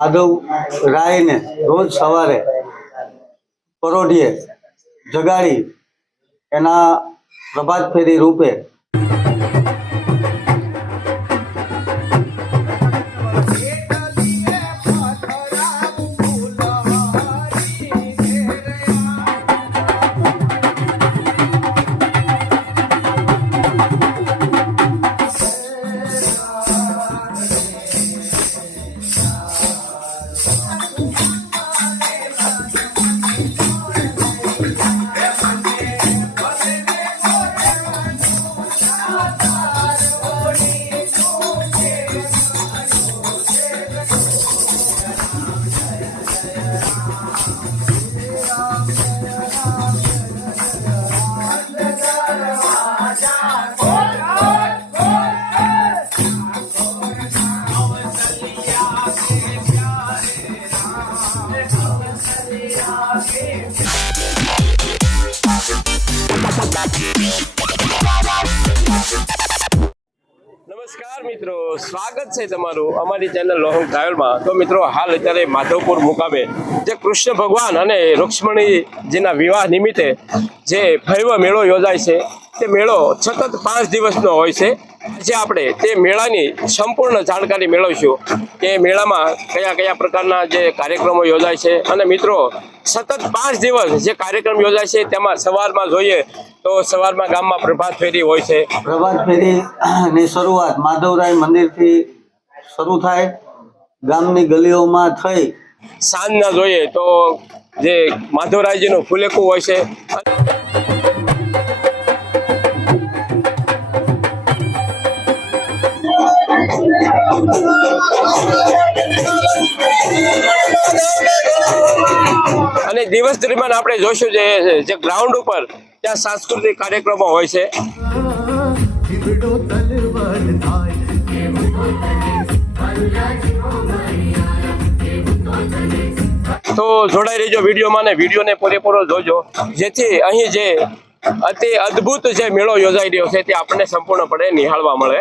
માધવ રાયને રોજ સવારે પરોઢિયે જગાડી એના પ્રભાત ફેરી રૂપે મિત્રો, સ્વાગત છે તમારું અમારી ચેનલ લોહંગ ટ્રાવેલમાં તો મિત્રો, હાલ અત્યારે માધવપુર મુકામે જે કૃષ્ણ ભગવાન અને રૂક્ષ્મણીજીના વિવાહ નિમિત્તે જે ભૈવ મેળો યોજાય છે, તે મેળો સતત પાંચ દિવસનો હોય છે. જે આપણે તે મેળાની સંપૂર્ણ જાણકારી મેળવીશું કે મેળામાં કયા કયા પ્રકારના જે કાર્યક્રમો યોજાય છે અને મિત્રો સતત પાંચ દિવસ જે કાર્યક્રમ યોજાય છે તેમાં સવારમાં જોઈએ તો સવારમાં ગામમાં પ્રભાત ફેરી હોય છે. પ્રભાત ફેરીની શરૂઆત માધવરાય મંદિરથી શરૂ થાય ગામની ગલીઓમાં થઈ. સાંજના જોઈએ તો જે માધવરાયજીનું ફુલેકું હોય છે. અને દિવસ દરમિયાન આપણે જોઈશું જે જે ગ્રાઉન્ડ ઉપર ત્યાં સાંસ્કૃતિક કાર્યક્રમો હોય છે. તો જોડાઈ રહેજો વિડીયોમાં ને વિડીયોને પૂરેપૂરો જોજો. જેથી અહીં જે અતિ અદ્ભુત જે મેળો યોજાઈ રહ્યો છે તે આપણને સંપૂર્ણપણે નિહાળવા મળે.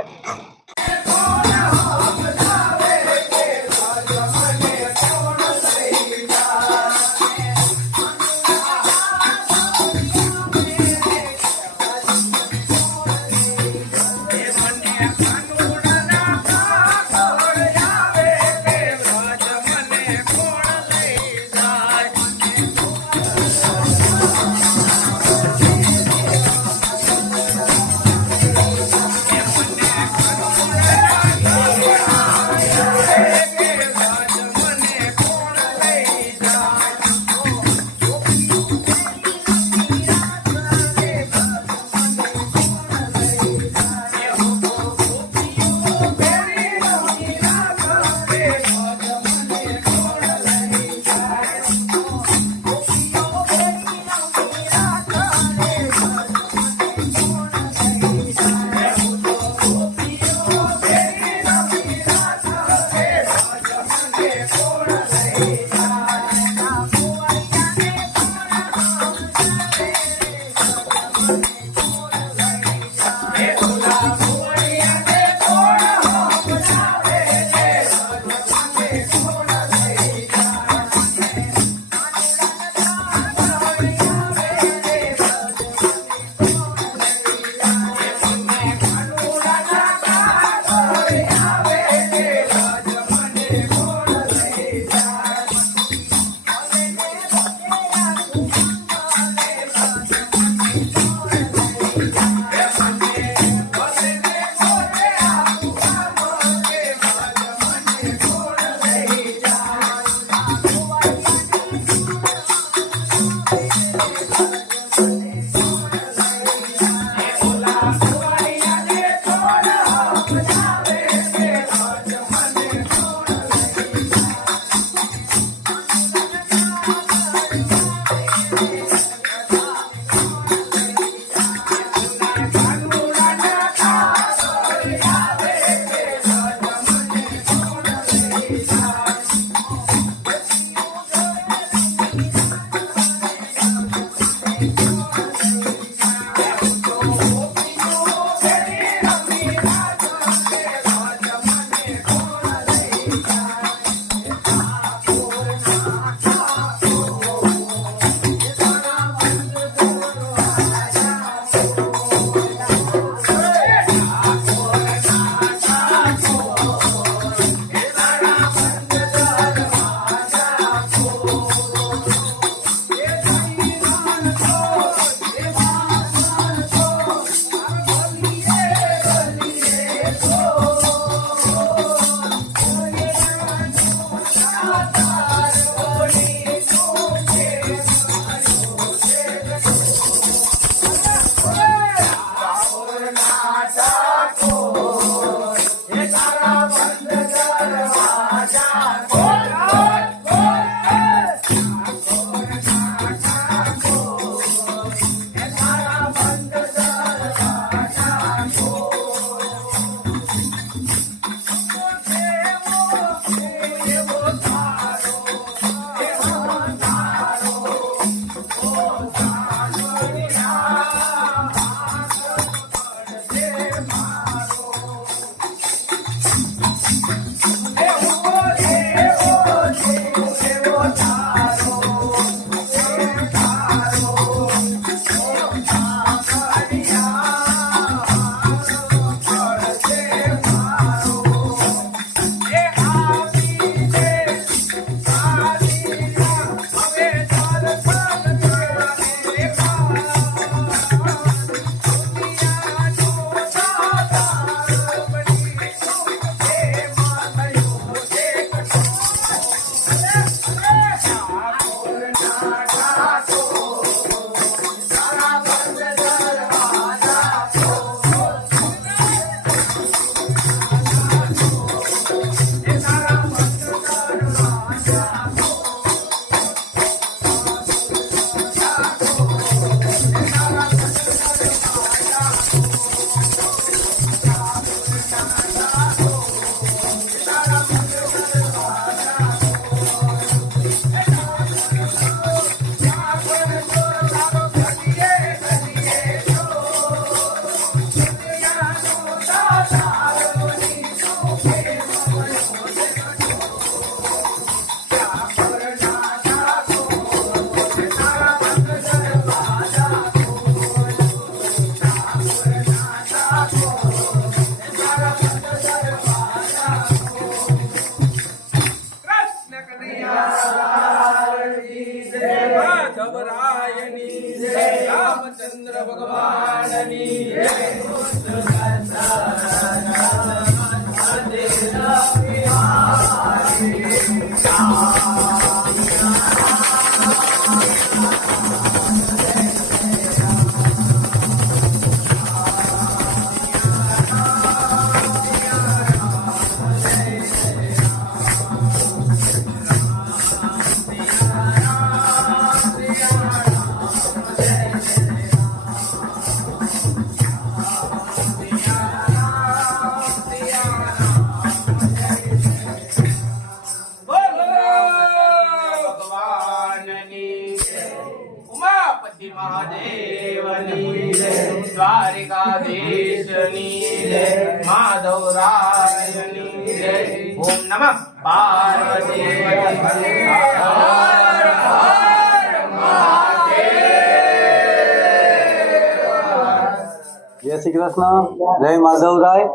જય શ્રી કૃષ્ણ. જય માધવરાય.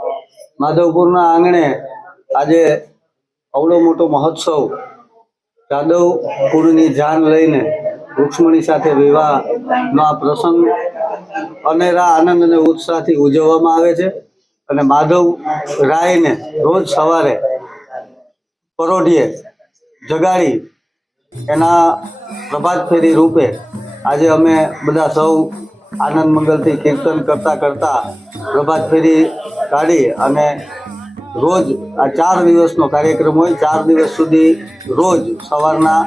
માધવપુરના આંગણે આજે અવડો મોટો મહોત્સવ જાદવપુરની જાન લઈને રૂક્ષ્મણી સાથે વિવાહનો આ પ્રસંગ અનેરા આનંદ અને ઉત્સાહથી ઉજવવામાં આવે છે. અને માધવ રાયને રોજ સવારે પરોઢિયે જગાડી એના પ્રભાત ફેરી રૂપે આજે અમે બધા સૌ આનંદ મંગલથી કીર્તન કરતા કરતા પ્રભાત ફેરી કાઢી અને રોજ આ ચાર દિવસનો કાર્યક્રમ હોય, ચાર દિવસ સુધી રોજ સવારના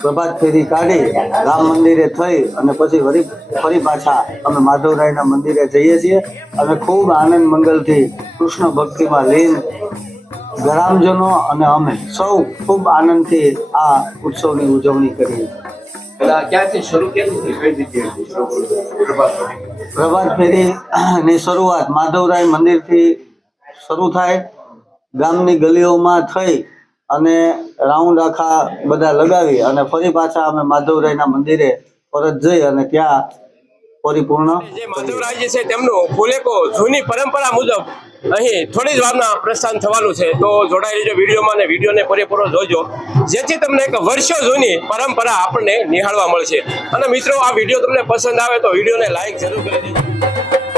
પ્રભાત ફેરી કાઢી રામ મંદિરે થઈ અને પછી ફરી ફરી પાછા અમે માધવરાયના મંદિરે જઈએ છીએ. અને ખૂબ આનંદ મંગલથી કૃષ્ણ ભક્તિમાં લીન ગ્રામજનો અને અમે સૌ ખૂબ આનંદથી આ ઉત્સવની ઉજવણી કરીએ ક્યાંથી શરૂ? પ્રભાત ફેરી. પ્રભાત ફેરી ની શરૂઆત માધવરાય મંદિરથી શરૂ થાય ગામની ગલીઓમાં થઈ અને રાઉન્ડ આખા બધા લગાવી અને ફરી પાછા અમે માધવરાયના મંદિરે પરત જઈ અને ત્યાં પરિપૂર્ણ જૂની પરંપરા મુજબ અહીં થોડી જ વારના પ્રસ્થાન થવાનું છે. તો જોડાઈ રહેજો વિડીયોમાં અને વિડીયોને પૂરેપૂરો જોજો. જેથી તમને એક વર્ષો જૂની પરંપરા આપણને નિહાળવા મળશે. અને મિત્રો, આ વીડિયો તમને પસંદ આવે તો વિડીયોને લાઈક જરૂર કરી દેજો.